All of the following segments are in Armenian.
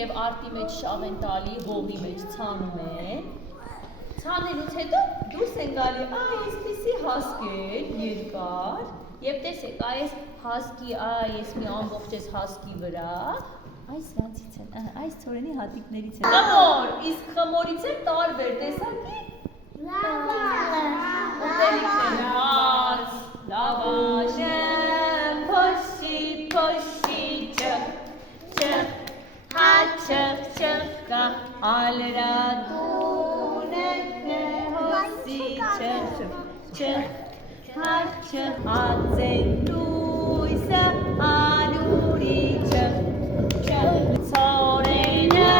եւ արտի մեջ շաղ են տալի, հողի մեջ ցանում են։ Ցանելուց հետո դուրս են գալի այսպիսի հասկեր, երկար, եւ տեսեք, այս հասկի, այս մի ամբողջ այս հասկի վրա, այս սրանցից են, այս ծորենի հատիկներից են։ Խմոր, իսկ խմորից են տարբեր տեսակի։ Ուտելիքներ, հաց, լավաշ, փոշի, ճղ, հաչղ, կա, ալրատունը, հոսի, ճղ, հացեն լույսը, ալուրի, ճղ, ծորենը,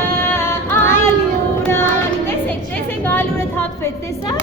ալյուրը, տեսեք, ալյուրը թափվեց, տեսա,